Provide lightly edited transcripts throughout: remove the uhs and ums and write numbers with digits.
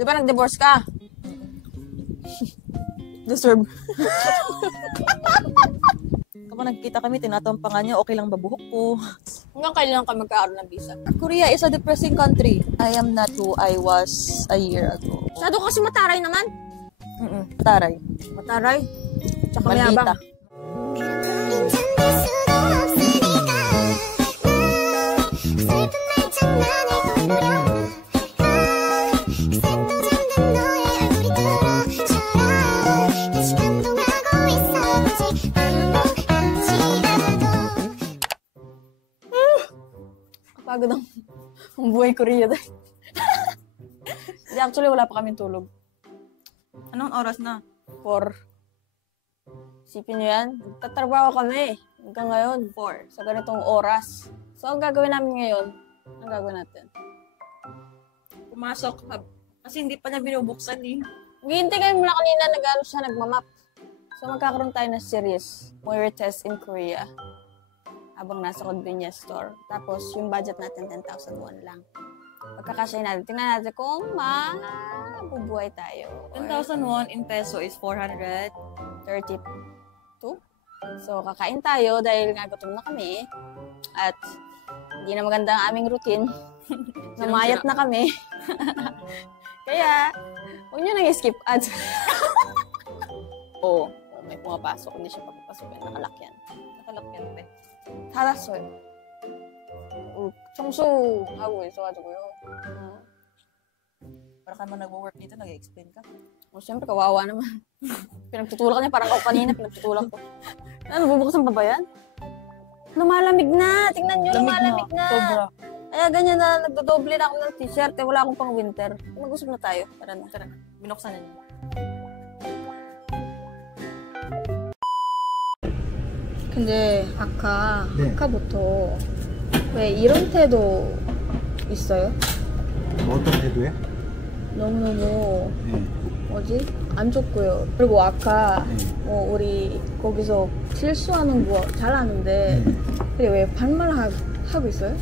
Di ba nag-divorce ka? Deserve. Kapag nagkita kami, tinatampangan niya, okay lang ba buhok ko? Hanggang kailan ka magkakaroon ng visa? Korea is a depressing country. I am not who I was a year ago. Masyado kasi mataray naman. Mataray. Mataray. Tsaka Maldita. Pagod ang buhay Korea dahil. Actually, wala pa kaming tulog. Anong oras na? 4. Isipin nyo yan. Tatrabaho kami. Hanggang ngayon. 4. Sa ganitong oras. So, ang gagawin namin ngayon, ang gagawin natin? Pumasok. Kasi hindi pa niya binubuksan eh. Hihintay kayo mula kanina nag-ano siya, nagmamap. So, magkakaroon tayo ng series. Moira Test in Korea. Habang nasa convenience store. Tapos, yung budget natin, 10,000 won lang. Pagkakasya natin, tingnan natin kung mabubuhay tayo. 10,000 won in peso is 432. So, kakain tayo dahil nga gutom na kami. At hindi na maganda ang aming routine. Namayat na kami. Kaya, huwag nyo nang skip ads. Oo, may pumapasok. Hindi siya papapasukin. Nakalakyan. Nakalakyan pa. 닫았어요. 청소하고 있어가지고요. Para ka naman nag-work dito, nag-explain ka. Siyempre, kawawa naman. Pinagtutulak niya, parang ako kanina, pinagtutulak ko. Ano, bubuksan pa ba yan? Lumalamig na! Tingnan nyo, lumalamig na! Sobra. Kaya ganyan na, nagdodoble na ako ng t-shirt, eh, wala akong pang winter. Mag-usap na tayo. Tara na. Tara, binuksan na niya. 근데 아까부터 왜 이런 태도 있어요? 어떤 태도에? 너무너무 뭐지? 안 좋고요. 그리고 아까 우리 거기서 실수하는 거 잘하는데 근데 왜 반말하고 있어요?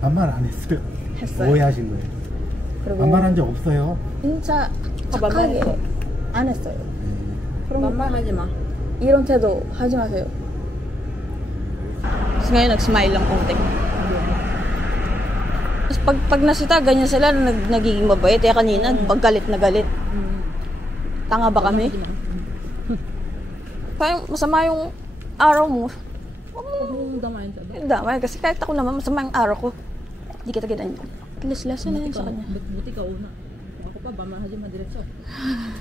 반말 안 했어요. 했어요. 오해하신 거예요. 그리고 반말한 적 없어요. 진짜 착하게 안 했어요. 그럼 반말하지 마. 이런 태도 하지 마세요. Tapos ngayon, nag-smile lang konti. Tapos pag nasita, ganyan sila, nagiging mabait. Kaya kanina, galit na galit. Tanga ba kami? Parang masama yung araw mo. Damay. Kasi kahit ako naman, masama yung araw ko. Hindi kita ginan yun. Lesson na yun sa kanya. Buti ka una. Ako pa, bamahaji madiretso.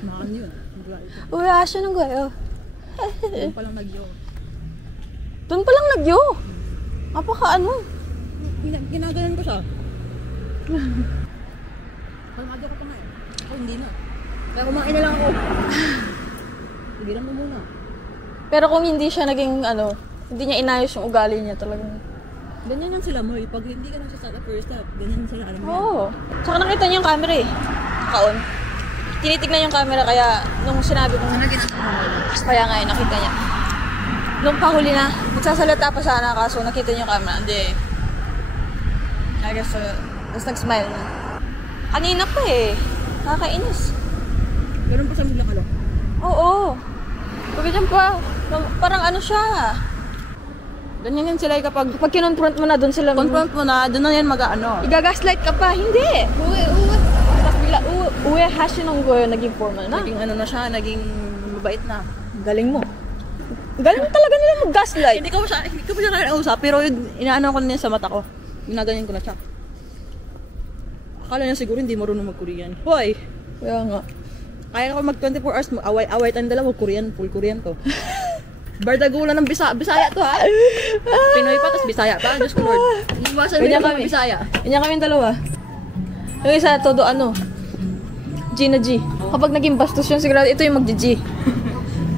Makan yun. Uy, asya nang gayo. Doon pa lang nagyo. Doon pa lang nagyo. Napaka ano. Ginagalan ko siya. Kalmado ko kumain. Ako hindi na. Kaya kumain na lang ako. Tigilan mo muna. Pero kung hindi siya naging ano, hindi niya inayos yung ugali niya talagang. Ganyan yan sila mo. Pag hindi ka nagsasala first step, ganyan sila. Alam mo yan. Oo. Tsaka nakita niya yung camera eh. Naka-on. Tinitignan yung camera kaya nung sinabi ko kaya nga nakita niya. Nung pahuli na, nagsasalita pa sana kaso nakita niyo yung camera. Hindi. I guess, tapos nag-smile na. Kanina pa eh. Nakakainis. Meron pa sa mula ka lang? Oo. Pagkakam pa. Parang ano siya. Ganyan yan sila kapag kinonfront mo na doon sila. Confront mo na, doon na yan mag-ano. Igagaslight ka pa. Hindi. Tapos bigla, uwe hasinong ko naging formal na. Naging ano na siya, naging mabait na. Galing mo. Galing talaga nila mag-gaslight. Hindi ko pa siya nakausap, pero inaano ko na niya sa mata ko. Ginaganyan ko na siya. Akala niya siguro hindi marunong mag-Korean. Hoy! Kaya nga. Kaya ko mag 24 hours, away tayong dalawa, Korean, full Korean to. Bardagulan ng Bisaya to ha. Pinoy pa, tapos Bisaya pa. Diyos ko Lord. Iwasan mo yung mga Bisaya. Ganyan kami dalawa. Yung isa, todo ano, G na G. Kapag naging bastos yun, sigurado ito yung mag-G.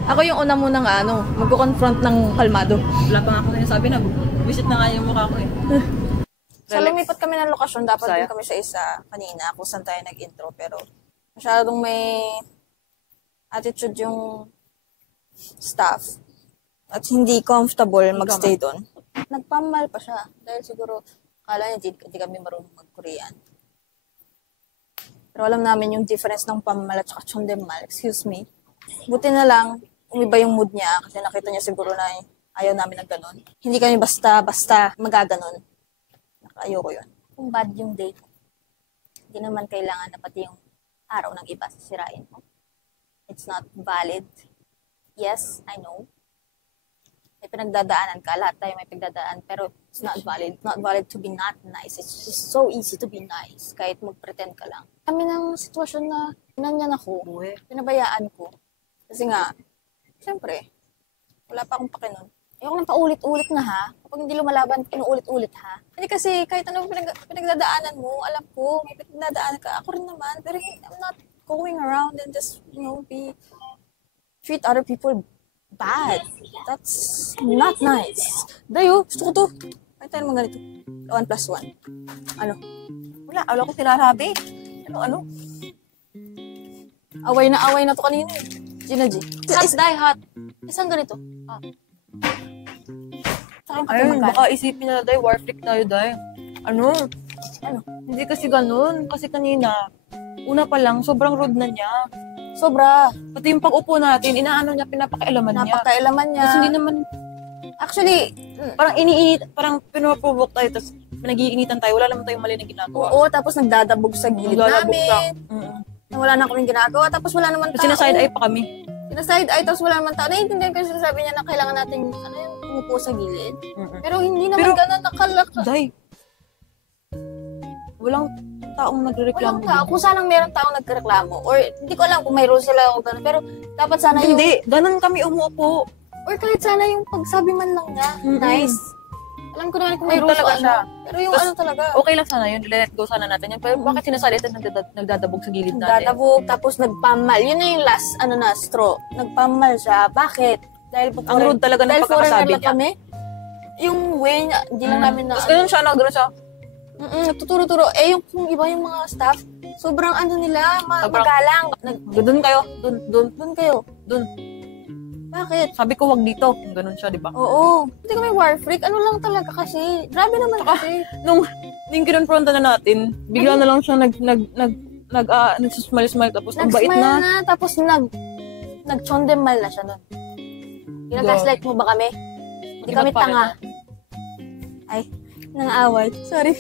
Ako yung una munang ano, magko-confront ng kalmado. Wala pa nga ako sinasabi na, visit na nga yung mukha ko eh. So, lumipat kami ng lokasyon. Dapat din kami sa isa kanina kung saan tayo nag-intro. Pero masyadong may attitude yung staff. At hindi comfortable magstay doon. Nagpamal pa siya. Dahil siguro, kala niya hindi kami marunong mag-Korean. Pero alam namin yung difference ng pammal at saka chondemal. Excuse me. Buti na lang, umiba yung mood niya kasi nakita niya siguro na ayaw namin ng ganun. Hindi kami basta magaganon. Ayoko yun. Kung bad yung date, hindi naman kailangan na pati yung araw ng iba sisirain mo. It's not valid. Yes, I know. May pinagdadaanan ka. Lahat tayo may pinagdadaan. Pero it's not valid. Not valid to be not nice. It's just so easy to be nice. Kahit mag-pretend ka lang. Kami ng sitwasyon na pinanyan ako. Pinabayaan ko. Kasi nga, syempre, wala pa akong pakinon. Ayoko nang paulit-ulit na ha. Kapag hindi lumalaban, inuulit-ulit ha. Hindi kasi kahit ano pinagdadaanan mo, alam ko, may pinagdadaanan ka. Ako rin naman. Pero I'm not going around and just, treat other people bad. That's not nice. Dayo, gusto ko to. Ay tayo naman ganito. 1+1. Ano? Wala ko sinasabi. Ano? Away na to kanina eh. Gina G. Hot. Isang ganito. Ayun, baka isipin na day, war freak tayo day. Ano? Hindi kasi ganun. Kasi kanina, una pa lang, sobrang rude na niya. Sobra. Pati yung pag-upo natin, pinapakailaman niya. Kasi hindi naman, Actually, parang pinaprovoke tayo, tapos pinag-iinitan tayo, wala naman tayong mali na ginagawa. oo, tapos nagdadabog sa gilid namin. Na wala na kaming ginagawa, tapos wala naman tao. Kasi na-side eye pa kami. Sinaside eye, tapos wala naman tao. Naiintindihan ko yung sinasabi niya na kailangan natin, umupo sa gilid. Pero hindi naman ganun nakalaka. Day, walang taong nagrereklamo. Walang tao. Kung sanang meron taong nagreklamo. Or hindi ko alam kung may rules sila o gano'n. Pero dapat sana yung... Hindi, ganun kami umuupo. Or kahit sana yung pagsabi man lang niya. Nice. Alam ko naman kung may Ay, rules talaga siya. Pero yung Tas, talaga. Okay lang sana yun, let go sana natin yan. Pero bakit sinasalit at nagdadabog sa gilid natin? Dadabog, tapos nagpamal. Yun na yung last, straw. Nagpamal siya. Bakit? Dahil po Ang rude talaga ng pagkakasabi niya. kami. Yung way niya, hindi lang namin na... Tapos ganun siya. Nagtuturo-turo. Yung iba yung mga staff, sobrang nila, magalang. Doon kayo. Doon kayo. Doon. Bakit? Sabi ko wag dito. Ganun siya, di ba? Oo. Hindi kami war freak. Ano lang talaga kasi. Grabe naman kasi. Nung kinonfronta na natin, bigla na lang siya nagsusmile-smile tapos ang bait Nag-smile na. tapos nag-chondemal na siya nun. Ginagaslight mo ba kami? Hindi kami tanga. Ay, nangaaway. Sorry.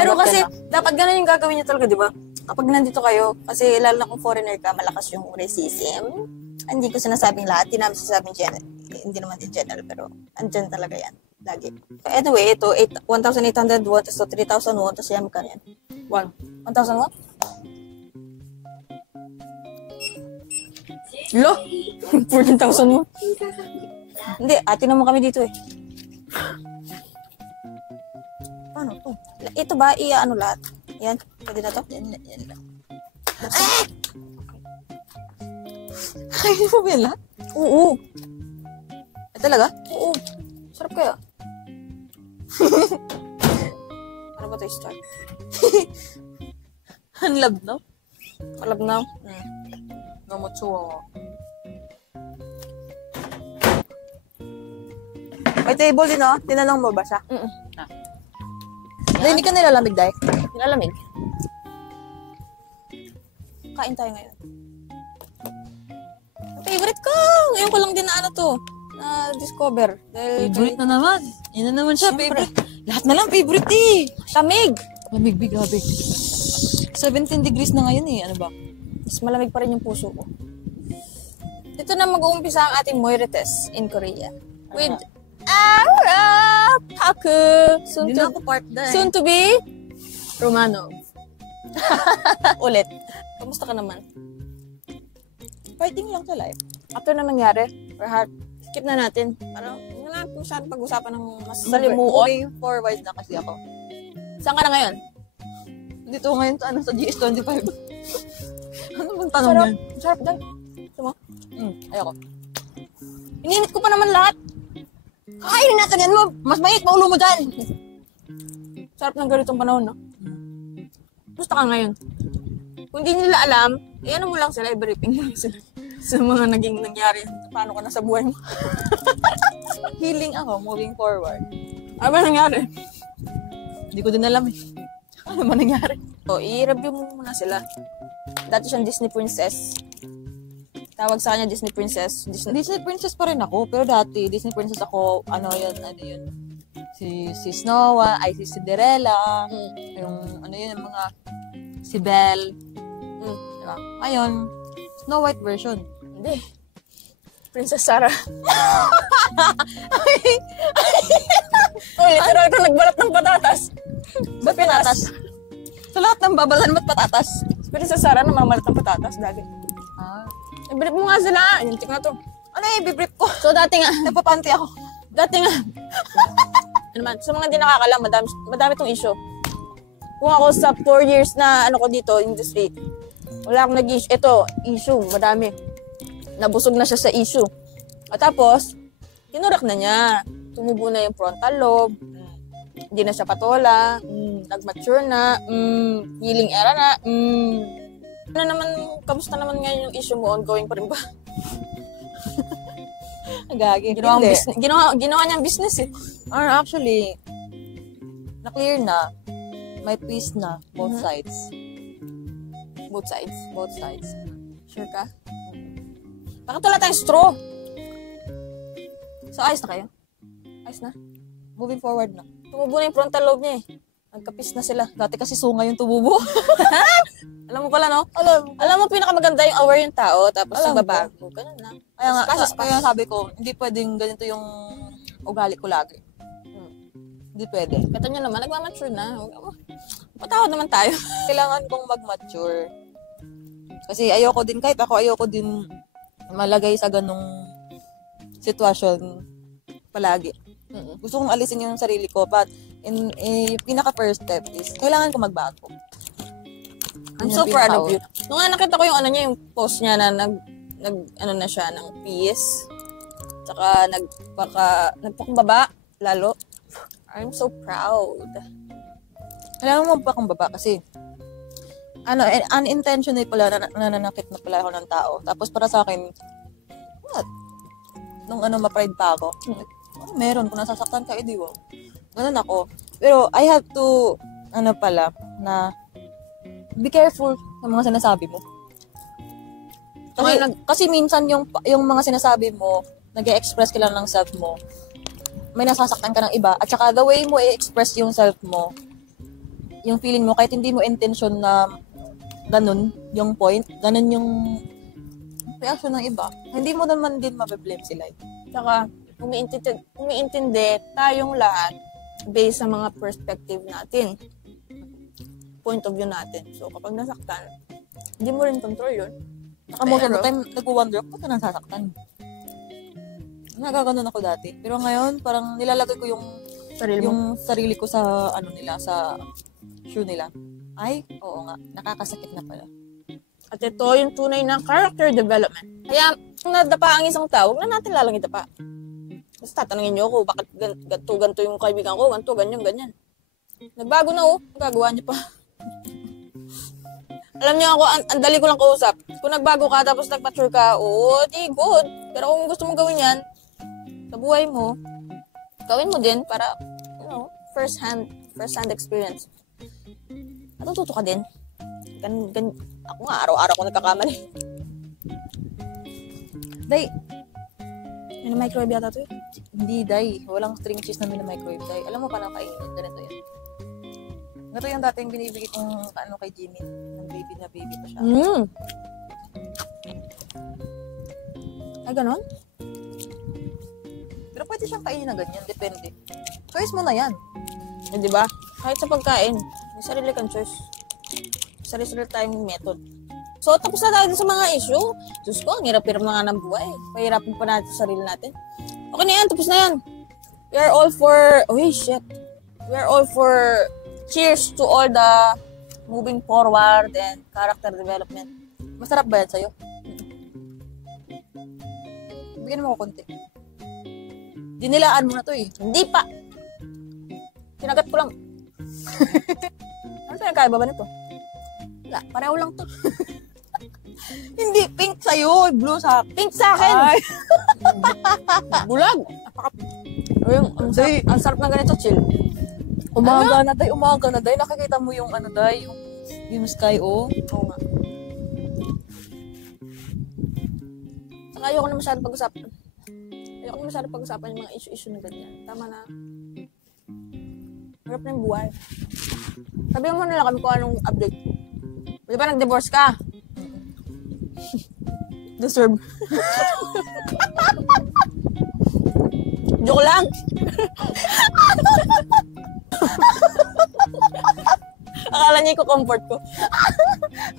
Pero kasi, dapat ganun yung gagawin niyo talaga, di ba? Kapag nandito kayo, kasi lalo na kung foreigner ka, malakas yung racism. Hindi ko sinasabing lahat, hindi namin sinasabing general. Hindi naman in general, pero andyan talaga yan. Lagi. So, anyway, ito, 1,800 won, so 3,000 won, tapos yan, magkano yan? 1,000 won? Lo! 14,000 won? Hindi, atin naman kami dito eh. Paano to? Ito ba, ano lahat? Yan, pwede na to? Yan lang. Kaya mo ba yan lahat? Oo. Ay, talaga? Oo. Sarap kaya. Ano ba ito start? Hanlab, no? Kalabnaw? Namutsuwa. May table din, no? Tinanong mo ba siya? Hindi ka nilalamig, Day? Nilalamig. Kain tayo ngayon. Favorite ko! Ngayon ko lang din na na-discover. Favorite na naman. Yan na naman siya, Siyempre. favorite. Lahat na lang favorite eh. Lamig! Lamig, grabe. 17 degrees na ngayon eh. Ano ba? Mas malamig pa rin yung puso ko. Dito na mag-uumpisa ang ating Moira test in Korea. With Ara Paku! Hindi na ako part na eh. Soon to be Romanov. Ulit. Kamusta ka naman? Fighting lang sa life. After na nangyari, skip na natin. Parang wala natin masyadong pag-usapan ng mas salimuot. Moving forward na kasi ako. Saan ka na ngayon? Dito ngayon sa GS25. Ano bang tanong Sarap. yan? Sarap dahil. Gusto mo? Ayoko. Ininit ko pa naman lahat. Kakainin natin yan mo. Mas mainit pa ulo mo dyan. Sarap ng ganitong panahon, no? Gusto ka ngayon? Kung di nila alam, ano mo lang sila, i-briefing mo lang sila sa mga naging nangyari. Paano ka na sa buhay mo? Healing ako, moving forward. Ano ba nangyari? Hindi ko din alam eh. Ano ba nangyari? So, i-review mo muna sila. Dati siyang Disney Princess. Tawag sa kanya Disney Princess. Disney Princess pa rin ako, pero dati, Disney Princess ako, ano yun, si Snow White, ay si Cinderella, yung, ano yun, yung mga, si Belle, diba? Ngayon, Snow White version. Hindi. Princess Sarah. Literal ka nagbalat ng patatas. Ba't patatas? Sa lahat ng babalan mo't patatas. Princess Sarah namamalat ng patatas dati. I-brief mo nga sila. Yung na to. Ano yung i-brief ko? So dati nga, Nagpapanti ako. dati nga. Ano man, sa mga di nakakalam, madami tong issue. Kung ako sa 4 years na ano ko dito, industry, wala akong nag-issue. Ito, issue, madami. Nabusog na siya sa issue. At tapos, kinurak na niya. Tumubo na yung frontal lobe. Hindi na siya patola. Nag-mature na. Healing era na. Ano naman, kamusta naman ngayon yung issue mo? Ongoing pa rin ba? Gagi. Ginawa niyang business eh. Or actually, na-clear na. May peace na. Both sides. Both sides. Both sides. Sure ka? Bakit wala tayong straw? So, ayos na kayo? Ayos na. Moving forward na. Tumubo na yung frontal lobe niya eh. Nagkapis na sila. Dati kasi sunga yung tumubo. Alam mo pala, no? Alam. Alam mo, pinakamaganda yung aware yung tao, tapos Alam yung babago. Ganun na. Kaya nga, Pasas. kaya sabi ko, hindi pwedeng ganito yung ugali ko lagi. Hindi pwede. Kata nyo naman, nagmamature na. Patawad naman tayo. Kailangan kong mag-mature. Kasi ayoko din, kahit ako ayoko din malagay sa ganong sitwasyon palagi. Gusto kong alisin yung sarili ko, but pinaka first step is kailangan ko magbago. I'm so proud of you. Nung nga nakita ko yung ano niya, yung post niya na ano na siya ng peace. Tsaka nagpakumbaba lalo. I'm so proud. Kailangan mo magpakumbaba kasi unintentionally pala nananakit na pala ako ng tao. Tapos para sa akin, what? Nung ma-pride pa ako, meron, kung nasasaktan ka, edi wow. Ganun ako. Pero I have to, na be careful sa mga sinasabi mo. Kasi minsan yung mga sinasabi mo, nag-e-express ka lang ng self mo, may nasasaktan ka ng iba, at saka the way mo i-express yung self mo, yung feeling mo, kahit hindi mo intention na ganun yung point, ganun yung reaction ng iba, hindi mo naman din mabe-blame sila. Tsaka, umiintindi tayong lahat based sa mga perspective natin. Point of view natin. So, kapag nasaktan, hindi mo rin control yun. Most of the time, nag-wonder ako, ba't ka nasasaktan? Nagaganon ako dati. Pero ngayon, parang nilalagay ko yung sarili ko sa, sa shoe nila. Ay, oo nga, nakakasakit na pala. At ito yung tunay na character development. Kaya, kung nadapa ang isang tao, huwag na natin lalang idapa. Tapos tatanungin niyo ako, bakit ganito yung kaibigan ko, ganyan. Nagbago na magagawa niyo pa. Alam niyo ako, ang dali ko lang kausap. Kung nagbago ka, tapos nag-mature ka, di good. Pero kung gusto mong gawin yan, sa buhay mo, gawin mo din para, first hand experience. Natututo ka din. Ako nga, araw-araw ko nagkakamali. Day, microwave yata ito eh. Hindi, Day. Walang string cheese na microwave, Day. Alam mo palang kainin. Ganito yan. Ganito yung dating binibigay kong kay Jimmy. Nang baby pa siya. Ay, ganon? Pero pwede siyang kainin na ganyan. Depende. Choice mo na yan. Eh, di ba? Kahit sa pagkain, may sarili kang choice. Sarili tayong method. So, tapos na tayo sa mga issue. Diyos ko, ang hirap-hirap na nga ng buhay. Pahirapan pa natin sa sarili natin. Okay na yan, tapos na yan. We are all for... We are all for... Cheers to all the moving forward and character development. Masarap ba yan sa'yo? Bigyan mo ko konti. Dinilaan mo na to eh. Hindi pa. Kinagat ko lang. Ano pinagkaiba ba nito? Wala, pareho lang to. Hindi, pink sa'yo. Blue sa... Pink sa akin! Ay. Bulag! Ang sarap ng ganito, chill. Umaga na, Day. Nakikita mo yung Day, yung Yung sky, oh. Oo nga. Saka ayoko na masyadong pag-usapan. Ayoko na masyadong pag-usapan yung mga issue-issue na ganyan. Tama na. Harap na yung buhay. Sabihin mo na lang kami kung anong update. Di ba nag-divorce ka? Deserve. Joke lang. Akala niya i-comfort ko.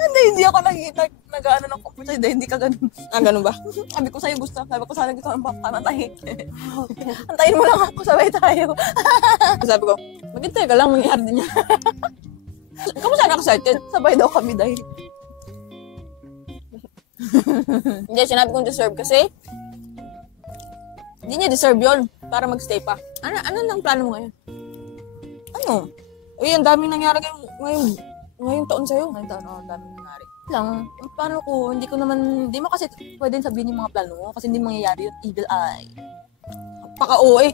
Hindi ako nag-ano ng comfort sa'yo. Hindi ka ganun. Ganun ba? Sabi ko sa'yo gusto. Sabi ko sana gusto ng pamatay. Antayin mo lang ako. Sabay tayo. Sabi ko, maghintay ka lang, mangyayari din yan. Kamusta na excited? Sabay daw kami dahil. Hindi, sinabi kong deserve kasi hindi niya deserve yun para magstay pa. Ano lang plano mo ngayon? Ano? Uy, ang daming nangyari ngayong taon sa'yo. Ngayon taon ang daming nangyari. Lang, paano ko, hindi mo kasi pwedeng sabihin yung mga plano mo kasi hindi mangyayari yun. Evil eye. Paka-uwi.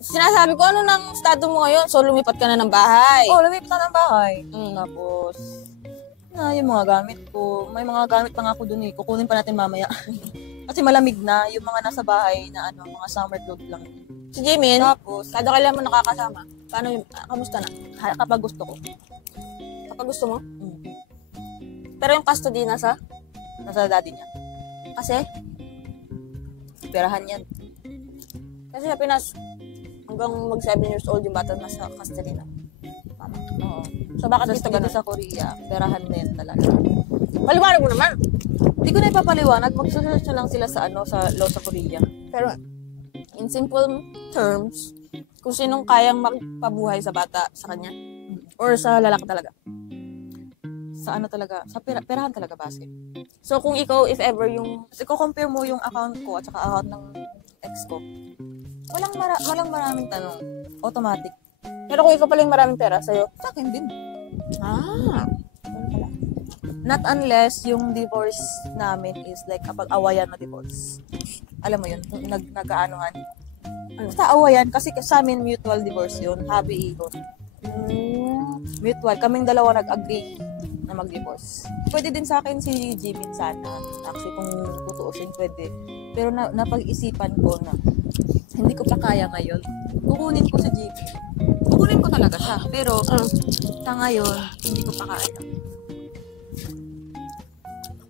Sinasabi ko, ano nang estado mo ngayon? So, lumipat ka na ng bahay. Oh, lumipat na ng bahay. Tapos, yung mga gamit ko. May mga gamit pa nga ako dun eh. Kukunin pa natin mamaya. Kasi malamig na yung mga nasa bahay na mga summer clothes lang. Si Jimin, Tapos, kada kailan mo nakakasama? Paano yung, kamusta na? kapag gusto ko. Kapag gusto mo? Pero yung custody nasa Daddy niya. Kasi Perahan yan. Kasi sa Pinas, hanggang mag 7 years old yung bata nasa custody na. Tama. Oo. So bakit Tapos dito dito ganun? sa Korea, perahan na yan talaga. Paliwanag mo naman. Hindi ko na ipapaliwanag. Magsusearch na lang sila sa sa law sa Korea. Pero in simple terms, kung sinong kayang magpabuhay sa bata sa kanya or sa lalaki talaga. Sa talaga, sa perahan talaga base. So kung ikaw, if ever yung Kasi kung compare mo yung account ko at saka account ng ex ko, walang maraming tanong. Automatic. pero kung ikaw pala yung maraming pera sa'yo, Sa akin din. ganun pala. Not unless yung divorce namin is like kapag awayan na divorce. Alam mo yun, nag-aanuhan. Basta awayan kasi sa amin mutual divorce yun, happy yun. Mutual, kaming dalawa nag-agree na mag-divorce. Pwede din sa akin si Jimin sana. Actually, kung tutuusin, pwede. Pero napag-isipan ko na hindi ko pa kaya ngayon. Kukunin ko si Jimin. Kukunin ko talaga siya. Pero sa ngayon, hindi ko pa kaya.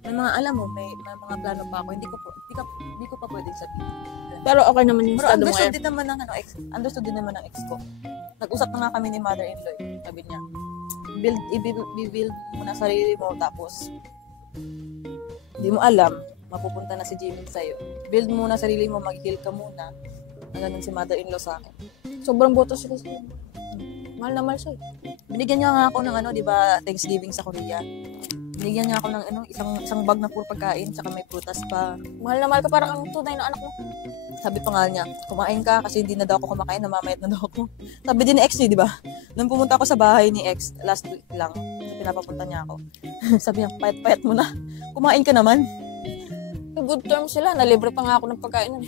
May mga alam mo, may mga plano pa ako. Hindi ko pa pwedeng sabihin. Pero okay naman yung Pero estado mo understood ngayon. din naman ng understood din naman ng ex ko. Nag-usap na nga kami ni mother-in-law. Sabi niya, i-build mo na sarili mo tapos hindi mo alam, mapupunta na si Jimin sa'yo. Build mo na sarili mo, mag-heal ka muna. Na ganun si mother-in-law sa akin. Sobrang boto siya kasi. Mahal na mahal siya. Binigyan niya nga ako ng di ba, Thanksgiving sa Korea. Binigyan niya ako ng isang bag na puro pagkain, saka may prutas pa. Mahal na mahal ka, parang ang tunay na anak mo. Sabi pa nga niya, kumain ka kasi hindi na daw ako kumakain, namamayat na daw ako. Sabi din ni ex niya, di ba? Nung pumunta ako sa bahay ni ex, last week lang, kasi pinapapunta niya ako. Sabi niya, payat-payat mo na. Kumain ka naman. Good terms sila, nalibre pa nga ako ng pagkain nun.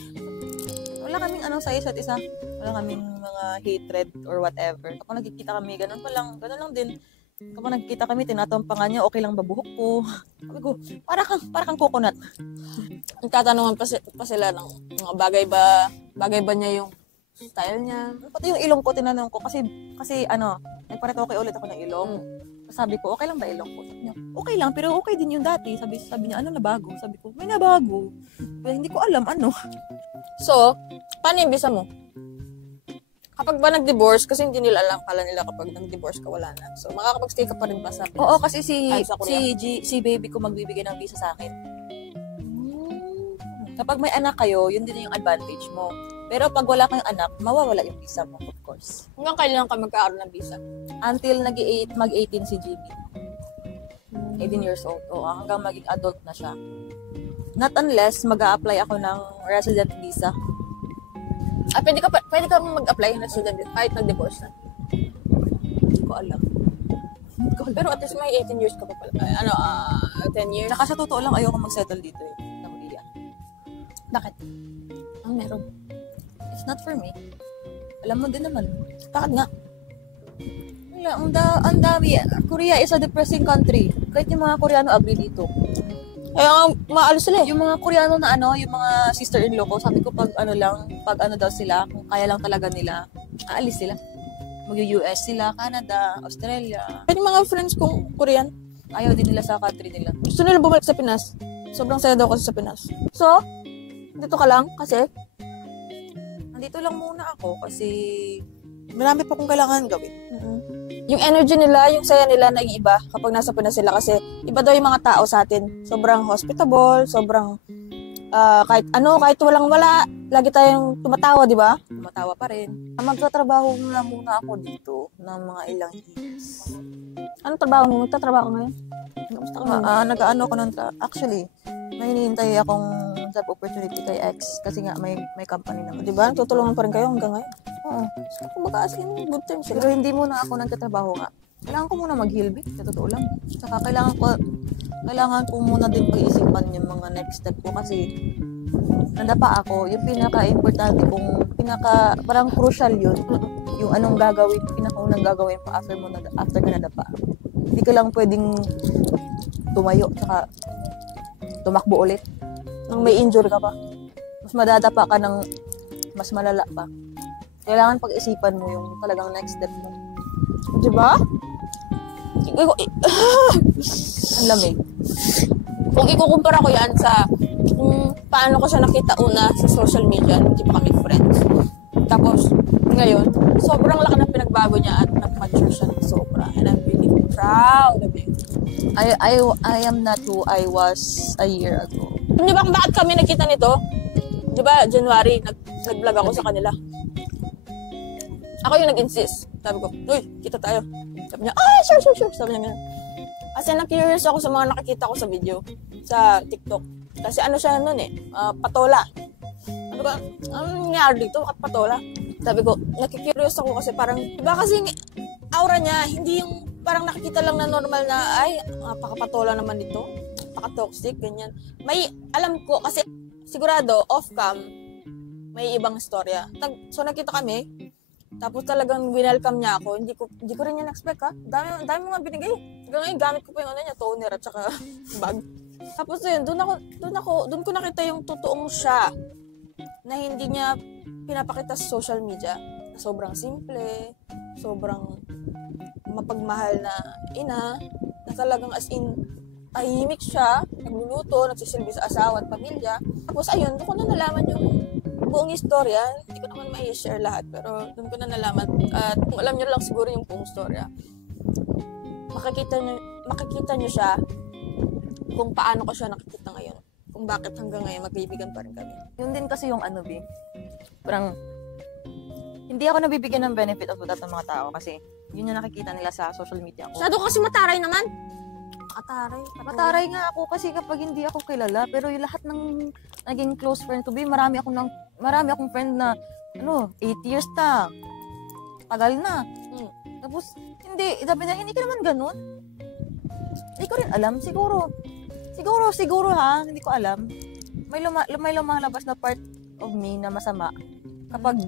Wala kaming sa isa't isa. Wala kaming mga hatred or whatever. Kapag nagkikita kami, ganun lang din. Kapag nagkikita kami, tinatampangan niya, okay lang ba buhok ko? Sabi ko, para kang coconut. Nagtatanungan pa sila ng mga bagay ba niya yung style niya. Pati yung ilong ko, tinanong ko, kasi nagparetoke ulit ako ng ilong. Sabi ko, okay lang ba ilong ko? Sabi niya, okay lang, pero okay din yung dati. Sabi niya, ano nabago? Sabi ko, may nabago. Pero hindi ko alam, ano. So, paano yung visa mo? Kapag ba nag-divorce, kasi hindi nila alam, kala nila kapag nag-divorce ka, wala na. So, makakapag-stay ka pa rin ba sa Pinas? Oo, kasi si Sa Korea? si baby ko magbibigay ng visa sa akin. Kapag may anak kayo, yun din yung advantage mo. Pero pag wala kang anak, mawawala yung visa mo, of course. Hanggang kailan ka magkakaroon ng visa? Until mag-18 si GB. 18 years old. Oo, hanggang maging adult na siya. Not unless mag-a-apply ako ng resident visa. Pwede ka mag-apply na student kahit nag-divorce na. Hindi ko alam. Pero at least may 18 years ka pa pala. 10 years. Tsaka sa totoo lang, ayoko mag-settle dito eh. Sa Korea. Bakit? Ang meron. It's not for me. Alam mo din naman. Bakit nga? Wala, ang dami. Korea is a depressing country. Kahit yung mga Koreano agree dito. Kaya nga, maalis sila eh. Yung mga Koreano na yung mga sister-in-law ko, sabi ko pag daw sila, kung kaya lang talaga nila, aalis sila. Mag-US sila, Canada, Australia. Pero yung mga friends kong Korean, Ayaw din nila sa country nila. gusto nila bumalik sa Pinas. Sobrang saya daw kasi sa Pinas. So, dito ka lang kasi Nandito lang muna ako kasi marami pa akong kailangan gawin. yung energy nila, yung saya nila na iba kapag nasa Pinas sila kasi iba daw yung mga tao sa atin. Sobrang hospitable, sobrang kahit walang-wala, lagi tayong tumatawa, di ba? Tumatawa pa rin. Magtatrabaho muna ako dito ng mga ilang years. Anong trabaho mo? Magtatrabaho ka ngayon? Kamusta ka ngayon? Nag-ano ko actually, may hinihintay akong job opportunity kay X kasi nga may company naman. Di ba? Tutulungan pa rin kayo hanggang ngayon. Oo. So, kumbaga as in, good terms sila. Pero hindi muna ako nagtatrabaho nga. Kailangan ko muna mag-healby, sa totoo lang. Saka kailangan ko muna din pag-isipan yung mga next step ko kasi nadapa ako. Yung pinaka-importante kong, parang crucial yun. Yung anong gagawin, pinakaunang gagawin pa after ka nadapa. Hindi ka lang pwedeng tumayo, saka tumakbo ulit. Nang may injury ka pa. Mas madadapa ka ng mas malala pa. Kailangan pag-isipan mo yung talagang next step mo. Di ba? Ang lamig. Kung ikukumpara ko yan sa kung paano ko siya nakita una sa social media, hindi pa kami friends. Tapos, ngayon, sobrang laki ng pinagbago niya at nag-mature siya ng sobra. And I'm really proud of him. I am not who I was a year ago. Di ba kung bakit kami nagkita nito? Di ba, January, nag-vlog ako sa kanila. Ako yung nag-insist. Sabi ko, uy, kita tayo. Sabi niya, sure. Sabi niya ganyan. Kasi na-curious ako sa mga nakikita ko sa video, sa TikTok. Kasi ano siya nun patola. Sabi ko, anong nangyari dito? Bakit patola? Sabi ko, nakikurious ako kasi parang, diba kasi aura niya, hindi yung parang nakikita lang na normal na, ay, pakapatola naman dito. Paka-toxic, ganyan. May, alam ko, kasi sigurado, off-cam, may ibang istorya. So nakita kami, tapos talagang winelcome niya ako. Hindi ko rin niya na-expect ha. Dami mo nga binigay. Hanggang ngayon, gamit ko pa yung toner at saka bag. Tapos yun, doon ko nakita yung totoong siya na hindi niya pinapakita sa social media. Sobrang simple, sobrang mapagmahal na ina, na talagang as in, tahimik siya, nagluluto, nagsisilbi sa asawa at pamilya. Tapos ayun, doon ko na nalaman yung buong istorya. Hindi ko naman mai-share lahat, pero doon ko na nalaman. At kung alam niyo lang siguro yung buong istorya, makikita niyo siya kung paano ko siya nakikita ngayon. Kung bakit hanggang ngayon magbibigan pa rin kami. Yun din kasi yung parang hindi ako nabibigyan ng benefit of doubt ng mga tao kasi yun yung nakikita nila sa social media ko. Masyado kasi mataray naman. Mataray nga ako kasi kapag hindi ako kilala, pero yung lahat ng naging close friend to be, marami akong friend na 8 years na. Tagal na. Tapos sabi na hindi ka naman ganun. Hindi ko rin alam, siguro ha, hindi ko alam. May lumalabas na part of me na masama. Kapag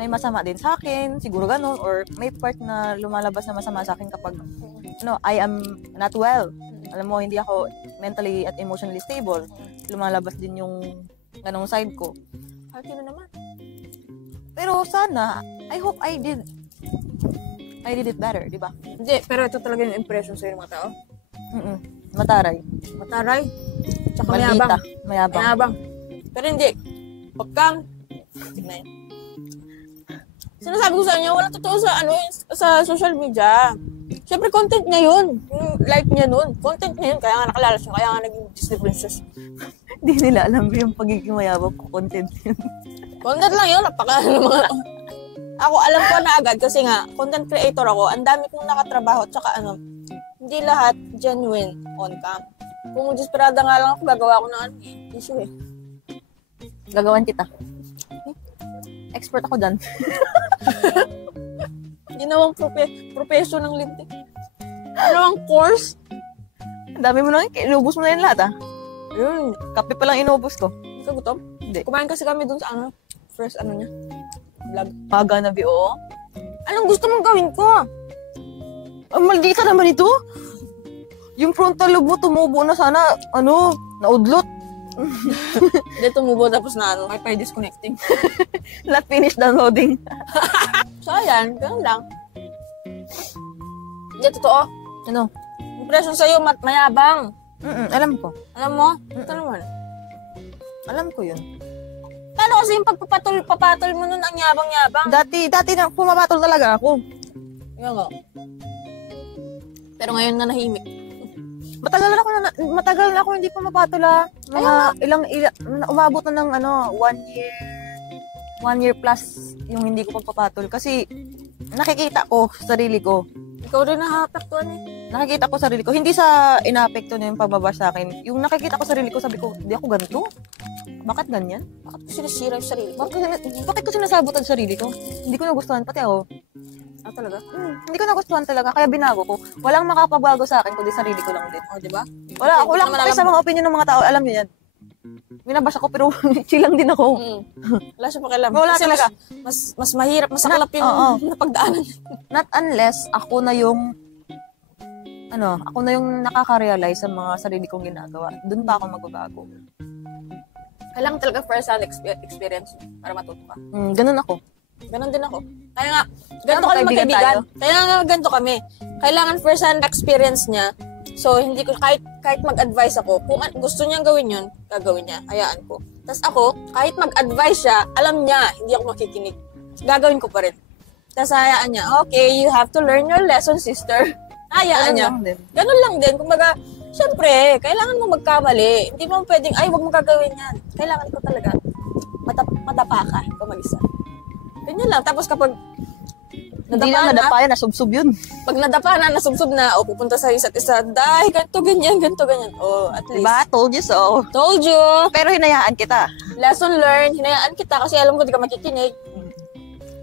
may masama din sa akin, siguro ganun, or may part na lumalabas na masama sa akin kapag I am not well. Alam mo, hindi ako mentally at emotionally stable. Lumalabas din yung ganong side ko. Healthy na naman. Pero sana, I hope I did it better, di ba? Hindi, pero ito talaga yung impression sa'yo ng mga tao. Mataray. Tsaka Maldita. mayabang. Pero hindi. Huwag kang, tignan yun. Sinasabi ko sa inyo, wala totoo sa social media. Siyempre, content niya yun. Yung life niya nun. Content niya yun. Kaya nga nakalala siya. Kaya nga naging Disney princess. Hindi nila alam yung pagiging mayabang ko content yun. Content lang yun. Mga... Ako, alam ko na agad kasi nga, content creator ako. Ang dami kong nakatrabaho. Tsaka hindi lahat genuine on cam. Kung desperada nga lang ako, gagawa ko ng issue eh. Gagawan kita. Expert ako dyan. Ginawang profession ng lintik. Ano ang course? Ang dami mo lang, inubos mo na yun lahat Ayun. Kape pa lang inubos ko. Hindi ka gutom? Hindi. Kumain kasi kami dun sa first niya. Vlog. Maga na oo. Anong gusto mong gawin ko? Ang maldita naman ito. Yung frontal lobe mo tumubo na sana, naudlot. Hindi tumubo tapos na Wi-Fi disconnecting. Not finished downloading. So, ayan. Ganun lang. Hindi, totoo. Ano? Impression sa'yo, mayabang. Alam ko. Alam mo? Ito naman. Alam ko yun. Paano kasi yung papatol mo nun ang yabang-yabang? Dati na pumapatol talaga ako. Yan nga. Pero ngayon na nahimik. Matagal na ako hindi pumapatol Mga umabot na ng 1 year plus yung hindi ko pagpapatol. Kasi nakikita ko sarili ko. Ikaw rin nakapektuan Nakikita ko sarili ko. Hindi sa inapekto na yung pagbabash sa akin. Yung nakikita ko sarili ko, sabi ko, di ako ganito. Bakit ganyan? Bakit ko sinisira yung sarili ko? Bakit ko sinasabot ang sarili ko? Hindi ko nagustuhan, pati ako. Talaga? Hindi ko nagustuhan talaga, kaya binago ko. Walang makapagbago sa akin, kundi sarili ko lang din. Diba? Wala akong pake sa mga opinion ng mga tao, alam niyo yan. Binabash ako, pero chill lang din ako. Wala siya pakialam. Wala kasi talaga. Mas mahirap, mas saklap yung napagdaanan. Not unless ako na yung nakaka-realize sa mga sarili kong ginagawa. Doon pa ako magbabago. Kailangan talaga first-hand experience para matuto ka. Ganun ako. Ganon din ako. Kaya nga, ganito kami Kaibigan magkaibigan. tayo. Kaya nga, ganito kami. Kailangan first-hand experience niya. So, hindi ko, kahit mag-advise ako, kung gusto niyang gawin yun, gagawin niya. Hayaan ko. Tapos ako, kahit mag-advise siya, alam niya, hindi ako makikinig. Gagawin ko pa rin. Tapos hayaan niya, okay, you have to learn your lesson, sister. Hayaan niya. Ganun lang din. Kumbaga, syempre, kailangan mo magkamali. Hindi mo pwedeng, ay, wag mo gagawin yan. Kailangan ko talaga. Madapa ka. Ikaw mag-isa. Ganyan lang. Tapos kapag Hindi lang nadapa yan, nasubsob yun. pag nadapa na, nasubsob na, o pupunta sa isa't isa, dahil ganito, ganyan. O, at least. Diba? Told you so. Told you. Pero hinayaan kita. Lesson learned. Hinayaan kita kasi alam ko di ka makikinig.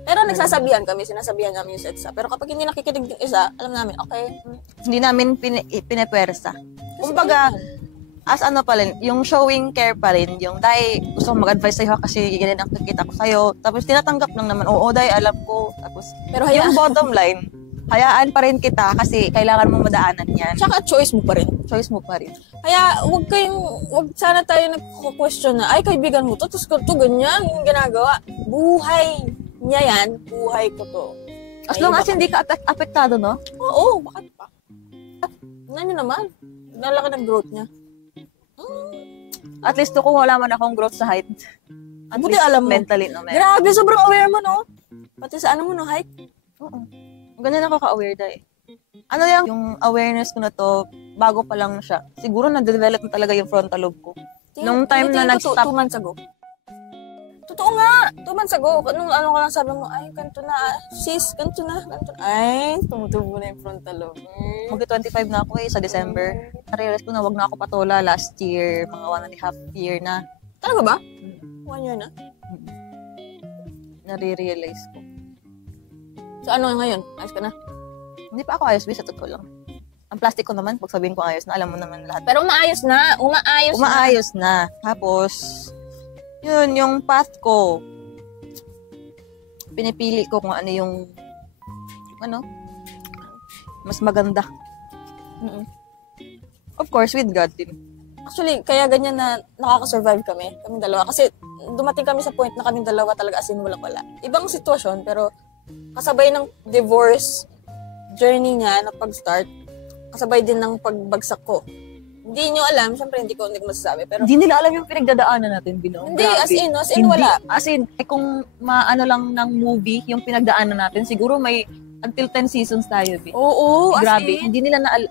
Pero nagsasabihan kami, sinasabihan namin yung isa at isa. Pero kapag hindi nakikinig yung isa, alam namin, okay. Hindi namin pinepwersa. Kumbaga, as yung showing care pa rin, yung dahil gusto kong mag-advise sa'yo kasi ganyan ang nakikita ko sa'yo. Tapos tinatanggap lang naman, oo, dahil alam ko. Tapos, Pero yung bottom line, hayaan pa rin kita kasi kailangan mo madaanan yan. Tsaka choice mo pa rin. Choice mo pa rin. Kaya, wag sana tayo nagko-question na, ay, kaibigan mo to, tapos to, ganyan, yung ginagawa. Buhay niya yan, buhay ko to. As long as hindi ka apektado, no? Oo, bakit pa? Ano naman? Nalaki ng growth niya. At least kung wala man akong growth sa height. At Buti least alam mo. mentally, no? Meron. Grabe, sobrang aware mo, no? Pati sa no, height? Oo. Ganyan ako ka-aware dahil. Yung awareness ko na to, bago pa lang siya. Siguro na-develop na talaga yung frontal lobe ko. Nung time na nag-stop. 2 months ago. Totoo nga! 2 months ago. Nung ka lang sabi mo, ay, ganito na. Sis, ganito na. Ay, tumutubo na yung frontal lobe. Mag-25 na ako sa December. Na-realize ko na wag na ako patola last year. Mga 1.5 year na. Talaga ba? 1 year na? Nare-realize ko. So, ano ngayon? Ayos ka na? Hindi pa ako ayos, sa totoo lang. Ang plastic ko naman, pag sabihin ko ayos na, alam mo naman lahat. Pero umaayos na. Umaayos na. Tapos, yun, yung path ko, pinipili ko kung ano yung, mas maganda. Of course, with God din. Actually, kaya ganyan na nakaka-survive kaming dalawa. Kasi dumating kami sa point na kaming dalawa talaga as in walang-wala. Ibang sitwasyon, pero kasabay ng divorce journey niya na pag-start, kasabay din ng pagbagsak ko. Hindi nyo alam, syempre hindi ko masasabi, pero Hindi nila alam yung pinagdadaanan natin, Bino. hindi, Grabe. as in Hindi, wala. As in, kung maano lang ng movie, yung pinagdaanan natin, siguro may until 10 seasons tayo, Bin. Oo, Grabe. as in.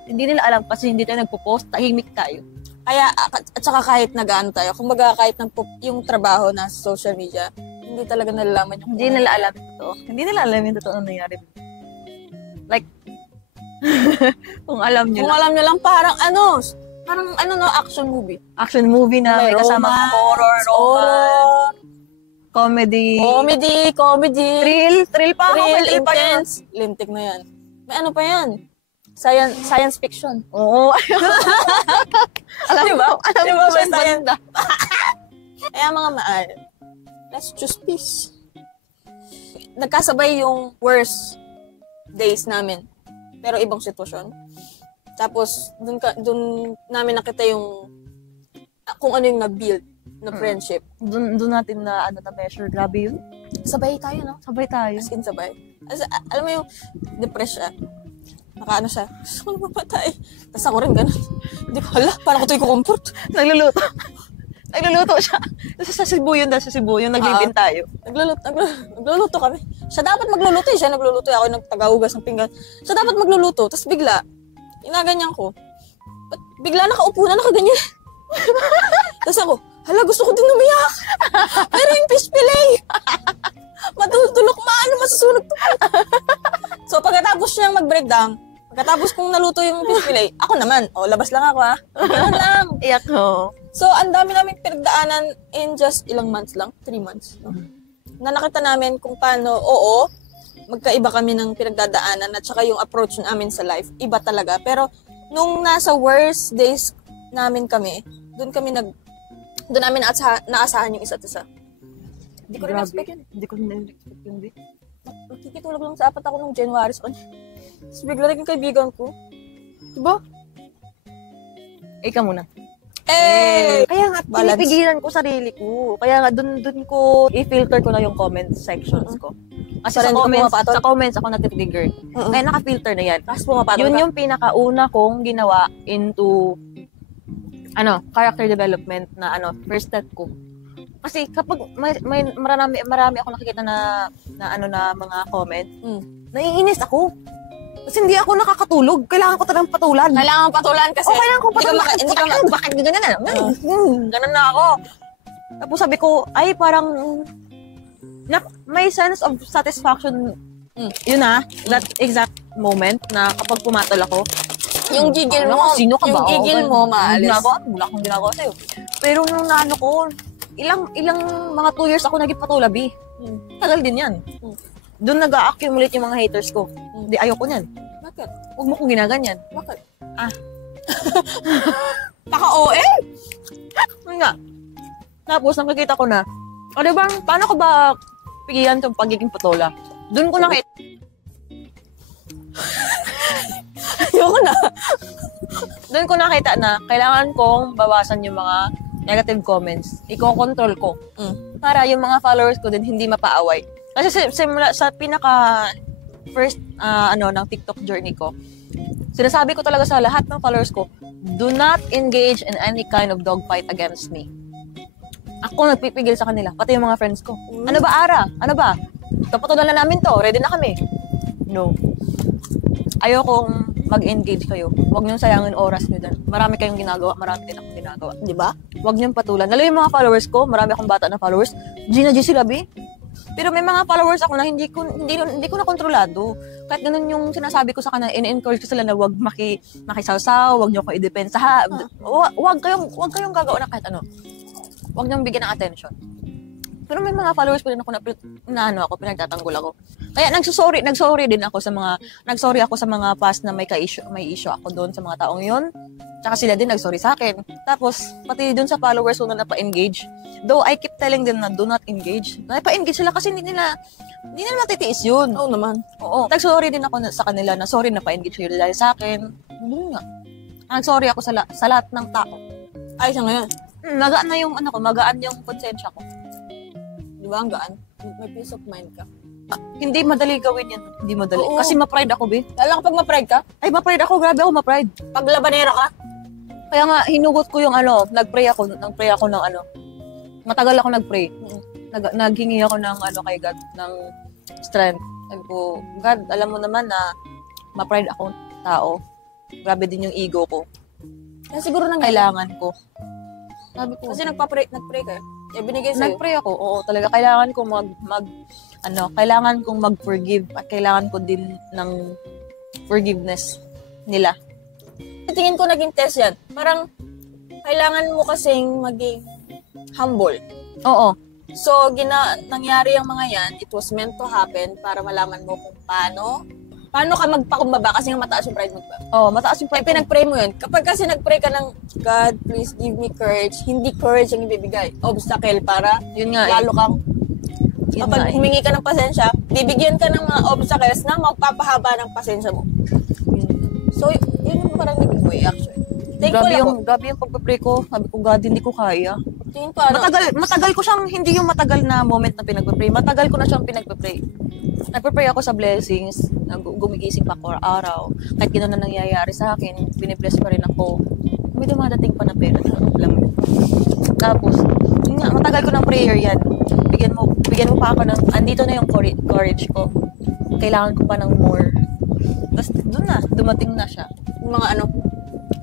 Hindi nila alam kasi hindi tayo nagpo-post, tahimik tayo. Kaya, at saka kahit nag-ano tayo, kumbaga kahit yung trabaho na sa social media, hindi talaga nalalaman yung Hindi nila alam ito. Hindi nila alam yung totoo nangyari. Like, kung alam nyo Kung lang. alam nyo lang, parang action movie. Action movie na may kasama romance, horror, comedy, thrill pa ako. thrill, Thrill pa yun. intense, lintik na yan. May ano pa yan? Science fiction. Oo. Alam Diba? mo, alam Diba mo ba siya science? banda. Kaya mga mahal, let's choose peace. Nagkasabay yung worst days namin. pero ibang sitwasyon. Tapos, dun namin nakita yung kung ano yung na-build na friendship. Doon natin na measure. Grabe yun. Sabay tayo, no? Sabay tayo. As in, sabay. Alam mo yung depressed siya. Nakaano siya. Gusto ko na mapatay. Tapos ako rin ganun. Hindi ko, hala, paano ko ito i-comfort? Nagluluto siya. Sa Cebu yun, naglibin tayo. Nagluluto kami. Siya dapat magluluto eh. Siya nagluluto. Ako yung taga-ugas ng pinggan. Siya dapat magluluto. Tapos bigla, inaganyan ko. Ba't bigla nakaupo na nakaganyan? Tapos ako, hala, gusto ko din umiyak. Pero yung fish fillet. Matutulok, masusunog to. So, pagkatapos niyang mag-breakdown, pagkatapos kong naluto yung fish fillet, ako naman, labas lang ako Ganun lang. Iyak ko. So, ang dami namin pinagdaanan in just ilang months lang, 3 months. No? Na nakita namin kung paano, magkaiba kami ng pinagdadaanan at saka yung approach namin sa life, iba talaga. Pero, nung nasa worst days namin kami, doon namin naasahan yung isa't isa. Hindi ko rin expect yun. Hindi ko rin expect yun. Nakikitulog lang sa 4 ako nung January. Tapos bigla naging kaibigan ko. Diba? Ikaw muna. Kaya nga, Pinipigilan ko sarili ko. Kaya nga, dun ko, i-filter ko na yung comment sections ko. Kasi sa comments ako nag-trigger. Kaya naka-filter na yan. Tapos pumapatol Yun ka. yung pinakauna kong ginawa into, character development na, first step ko. Kasi kapag marami ako nakikita na mga comment, naiinis ako. Kasi hindi ako nakakatulog. Kailangan ko talagang patulan. Kailangan patulan kasi. Kailangan ko patulan. Bakit ganyan na? Ganun na ako. Tapos sabi ko, parang may sense of satisfaction. Yun that exact moment na kapag pumatol ako, yung gigil mo, sino ka ba? Yung gigil mo, maalis. Wala akong ginagawa sa'yo. Pero nung ko, ilang mga 2 years ako naging patulabi. Tagal din yan. Doon nag-accumulate yung mga haters ko. Hindi, ayoko niyan. Bakit? Huwag mo kong ginaganyan. Bakit? Paka-OA? Nga. Tapos nakikita ko na, diba, paano ko ba pigilan itong pagiging patola? Doon ko nakita. Ayoko na. Doon ko nakita na kailangan kong bawasan yung mga negative comments. Iko-control ko. Para yung mga followers ko din hindi mapaaway. Kasi simula sa pinaka first ng TikTok journey ko, sinasabi ko talaga sa lahat ng followers ko, do not engage in any kind of dogfight against me. Ako nagpipigil sa kanila, pati yung mga friends ko. Ano ba, Ara? Ano ba? Kapatulan na namin to, ready na kami. No. Ayokong mag-engage kayo. Huwag niyong sayangin oras niyo dyan. Marami kayong ginagawa, marami din akong ginagawa. Di ba? Huwag niyong patulan. Lalo yung mga followers ko, marami akong bata na followers. Gina G sila, B. Pero may mga followers ako na hindi ko na kontrolado. Kahit ganun yung sinasabi ko sa kanila, in-encourage ko sila na huwag makisawsaw, huwag niyo ko i-depensa. Huwag kayong gagawa na kahit ano. Huwag niyong bigyan ng attention. Pero may mga followers ko din ako na pinagtatanggol ako. Kaya nagsorry din ako sa mga past na may issue ako doon sa mga taong yun. Tsaka sila din nagsorry sa akin. Tapos, pati doon sa followers ko na napa-engage. Though I keep telling them na do not engage. Napa-engage sila kasi hindi nila matitiis yun. Oo naman. Oo. Nagsorry din ako sa kanila na sorry napa-engage kayo dahil sa akin. Doon nga. Nagsorry ako sa lahat ng tao. Ay, siya ngayon. Magaan na yung magaan yung konsensya ko. Di ba, ang gaan? May peace of mind ka. Hindi madali gawin yan. Hindi madali. Oo. Kasi ma-pride ako, be. Lalo kapag ma-pride ka, Ay, ma-pride ako. Grabe ako ma-pride. pag labanera ka, Kaya nga, hinugot ko yung nag-pray ako ng matagal ako nag-pray. Naghingi ako ng kay God, ng strength. Sabi ko, God, alam mo naman na ma-pride akong tao. Grabe din yung ego ko. kaya siguro nang Kailangan ko. Sabi ko, Kasi nagpray ka. Eh, binigay sa'yo. nag-pray ako. Oo, talaga. Kailangan kong kailangan kong mag-forgive at kailangan ko din ng forgiveness nila. Tingin ko naging test yan. Parang, kailangan mo kasing maging humble. Oo. So, nangyari yung mga yan, it was meant to happen para malaman mo kung paano ka magpakumbaba kasi nga mataas yung pride mo, diba? Oo, mataas yung Eh, pinag-pray mo yun. Kapag kasi nag-pray ka ng, God, please give me courage, hindi courage ang ibibigay. Obstacle para Yun nga lalo kang, Yun kapag nga eh. humingi ka ng pasensya, bibigyan ka ng mga obstacles na magpapahaba ng pasensya mo. Yun So, yun yung parang naging way, actually. Thankful ako. Grabe yung pagpe-pray ko. Sabi ko, God, hindi ko kaya. Tingin ko, ano, Matagal ko siyang, hindi yung matagal na moment na pinagpe-pray. Matagal ko na siyang pinagpe-pray. Nagpe-pray ako sa blessings. Gumigising pa ako araw. Kahit gano'n na nangyayari sa akin, binibless pa rin ako. May dumadating pa na pera. Alam mo yun. Tapos, yun nga, matagal ko ng prayer yan. Bigyan mo pa ako ng, andito na yung courage ko. Kailangan ko pa ng more. Tapos, doon na, dumating na siya. yung mga ano,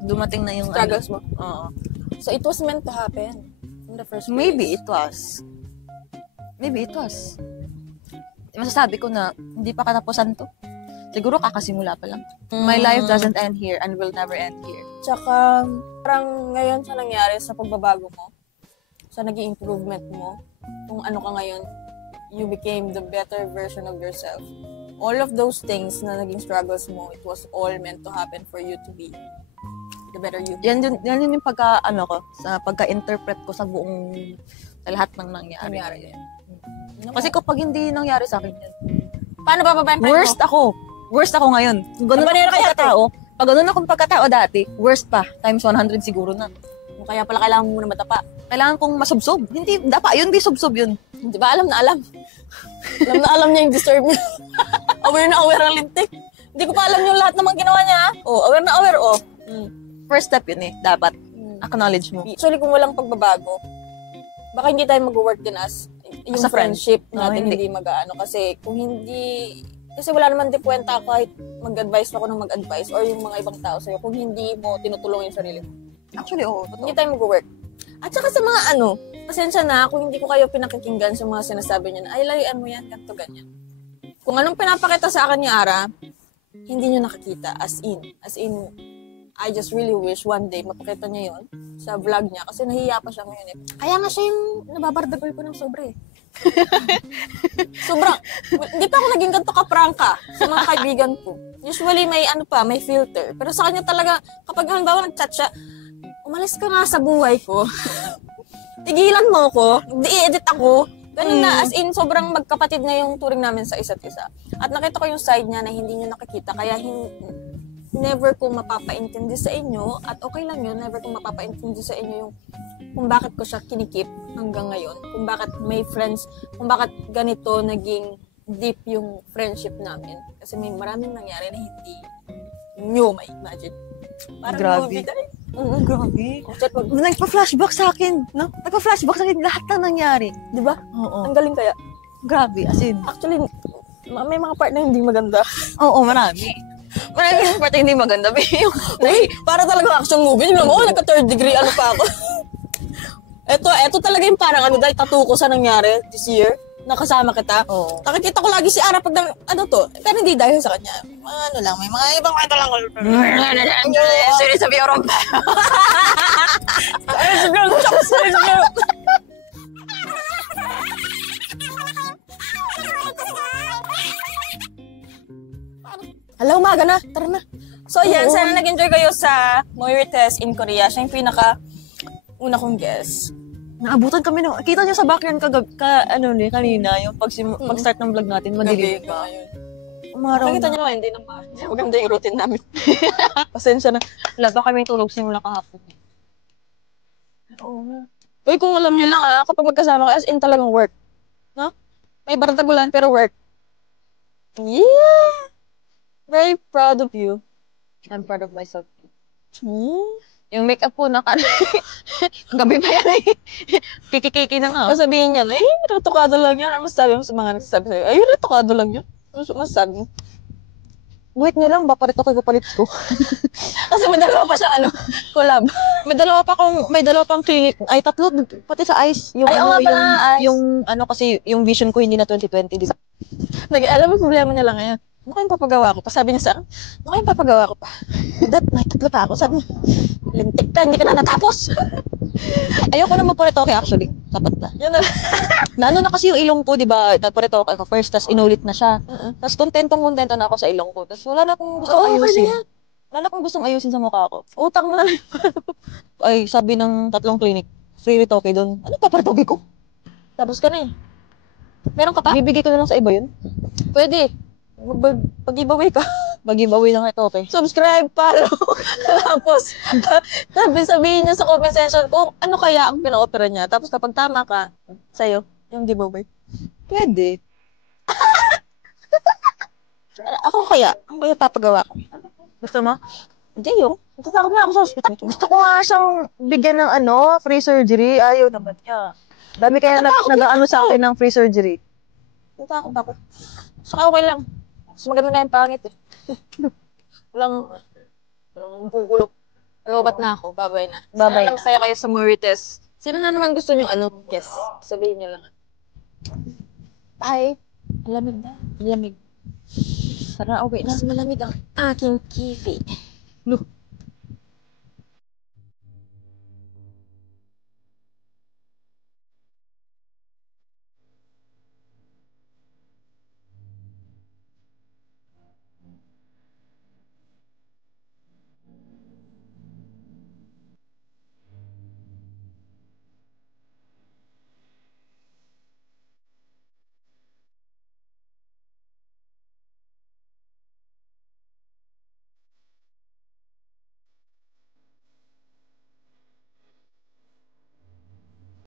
Dumating na yung struggles mo. Oo. So, it was meant to happen in the first place. Maybe it was. Masasabi ko na hindi pa katapusan to. Siguro kakasimula pa lang. My life doesn't end here and will never end here. Tsaka, parang ngayon sa nangyari sa pagbabago mo, sa naging improvement mo, kung ano ka ngayon, you became the better version of yourself. All of those things na naging struggles mo, it was all meant to happen for you to be the better you. Yan yung pagka-interpret ko sa buong, sa lahat ng nangyari. Kasi kapag hindi nangyari sa akin yan, Paano ba babayan mo? Worst ako ngayon. Kung ganun Mabanero akong kaya pagkatao, pag ganun akong pagkatao dati, worst pa. Times 100 siguro na. Kaya pala kailangan mo muna matapa. Kailangan kong masubsob. Hindi, dapa yun, di subsob yun. Di ba? Alam na alam. alam niya yung disturb niya. Aware na aware ang lintik. Hindi ko pa alam yung lahat ng mga ginawa niya. Oh, aware na aware, oh. First step yun eh, dapat. Acknowledge mo. Actually, kung walang pagbabago, baka hindi tayo mag-work din as yung As a friend. friendship natin hindi. hindi mag-aano. Kasi kung hindi, kasi wala naman di kwenta kahit mag-advise ako ng mag-advise or yung mga ibang tao sa'yo kung hindi mo tinutulong yung sarili mo. Actually, oo. Hindi tayo mag-work. At saka sa mga ano, pasensya na kung hindi ko kayo pinakikinggan sa mga sinasabi niyo na, ay, layuan mo yan, ganito, ganyan. Kung anong pinapakita sa akin ni Ara, hindi niyo nakikita. As in, I just really wish one day mapakita niya yon sa vlog niya kasi nahiya pa siya ngayon eh. Kaya nga siya yung nababardagol ko ng sobra eh. Sobrang, hindi pa ako naging ganito ka-prangka sa mga kaibigan ko. Usually may may filter. Pero sa kanya talaga, kapag halimbawa nag-chat siya, umalis ka nga sa buhay ko. Tigilan mo ko, di-edit ako. Ganun na, as in, sobrang magkapatid na yung turing namin sa isa't isa. At nakita ko yung side niya na hindi niya nakikita, kaya never kong mapapaintindi sa inyo, at okay lang yun, never kong mapapaintindi sa inyo yung kung bakit ko siya kinikip hanggang ngayon, kung bakit may friends, kung bakit ganito naging deep yung friendship namin. Kasi may maraming nangyari na hindi nyo may imagine. Parang Grabe. movie tayo. Grabe. Chat mo, Nagpa-flashback sa akin, no? Nagpa-flashback sa akin lahat ng nangyari. di ba? Oo. Ang galing kaya. Grabe, as in. Actually, may mga part na hindi maganda. Oo, marami. Marami yung part na hindi maganda. Uy, para talaga action movie. Yung lang, nagka-third degree, ano pa ako. Ito talaga yung parang dahil tattoo ko sa nangyari this year. Nakasama kita. Oo. Nakikita ko lagi si Ara pag pero hindi dahil sa kanya. May mga ibang kwento lang. Sorry sa Europe. Hala, umaga na. Tara na. So, yan. Sana nag-enjoy kayo sa Moira Test in Korea. Siya yung una kong guest. Naabutan kami no. Kita niyo sa background kanina, yung pag-start ng vlog natin, madilim pa. Umaraw Nakita na. niyo hindi naman. Maganda yung routine namin. Pasensya na. Wala ba kami tulog simula kahapon? Oo nga. Uy, kung alam niyo lang kapag magkasama kayo, as in talagang work. No? May baratagulan, pero work. Yeah! Very proud of you. I'm proud of myself. Yung makeup po gabi pa yan eh. Kiki-kiki na nga. sabihin niya, retokado lang yan. Ano masasabi mo sa mga nagsasabi sa'yo? Ay, retokado lang yan. Ano masasabi mo? Wait nga lang, papalit ko. Kasi may dalawa pa siya, collab. May dalawa pang clinic. Ay, tatlo. Pati sa eyes. Yung Ay, oo nga pala, eyes. Yung kasi, yung vision ko hindi na 2020, di ba? Alam mo, problema niya lang ngayon. Ano kayong papagawa ko pa? Sabi niya sa akin, ano kayong papagawa ko pa? May tatlo pa ako. Sabi niya, lintik ka, hindi ka na natapos. Ayoko na magparetoke actually. Sapat na. Yan na. Na kasi yung ilong ko, di ba? Nagparetoke ako first, tas inulit na siya. Tas kontento na ako sa ilong ko. Tas wala na akong gustong ayusin. Wala na akong gustong ayusin sa mukha ko. Utang mo na lang. Ay, sabi ng 3 clinic, free retoke doon. Ano paparetoke ko? Tapos ka na eh. Meron ka pa? Bibigay ko na lang sa iba yun. Pwede. Pag-giveaway ka. Mag-giveaway lang ito, okay? Subscribe, follow. Tapos, sabihin niyo sa comment section kung ano kaya ang Pina-opera niya. Tapos kapag tama ka, sa'yo, yung giveaway. pwede. Ako kaya? Ang kaya papagawa ko? Gusto mo? Hindi yung. Natatakot na ako sa hospital. Gusto ko nga siyang bigyan ng free surgery. Ayaw naman niya. Dami kaya nag-ano sa akin ng free surgery. Natatakot ako. Saka okay lang. Mas maganda na yung pangit eh. Walang bubulok. Lobat na ako. Babay na. Babay Sana masaya kayo sa Murites. Sino na naman gusto nyo yes. Sabihin nyo lang. Bye. Malamig na. Malamig. Tara, okay na. Mas malamig ang aking kiwi. No.